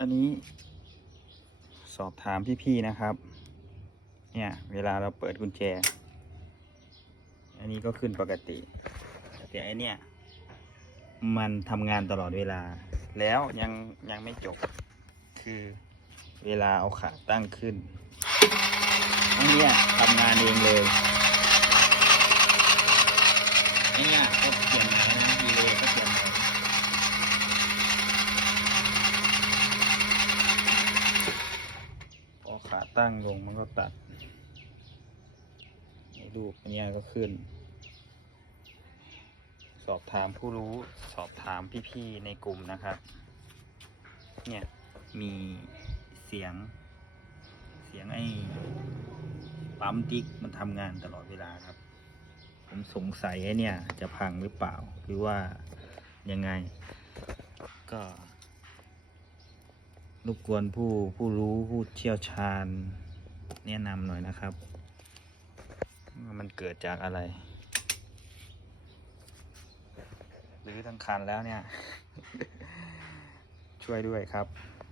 อันนี้สอบถามพี่ๆนะครับ เนี่ย เวลาเราเปิดกุญแจ อันนี้ก็ขึ้นปกติ แต่อันเนี้ยมันทำงานตลอดเวลา แล้วยังยังไม่จบ คือเวลาเอาขาตั้งขึ้น อันเนี้ยทำงานเองเลยอันเนี้ยก็เปลี่ยนม่นะดีเลยก็เปลี่ยนใหม่พอ ขาตั้งลงมันก็ตัดในรูปอันเนี้ยก็ขึ้น สอบถามผู้รู้สอบถามพี่ๆในกลุ่มนะครับ เนี่ยมีเสียง เสียงไอ้ปั๊มติ๊กมันทำงานตลอดเวลาครับ ผมสงสัยไอ้เนี่ย จะพังหรือเปล่า หรือว่ายังไงก็ รบกวนผู้ผู้รู้ผู้เชี่ยวชาญ แนะนำหน่อยนะครับว่ามันเกิดจากอะไร หรือทั้งคันแล้วเนี่ย ช่วยด้วยครับ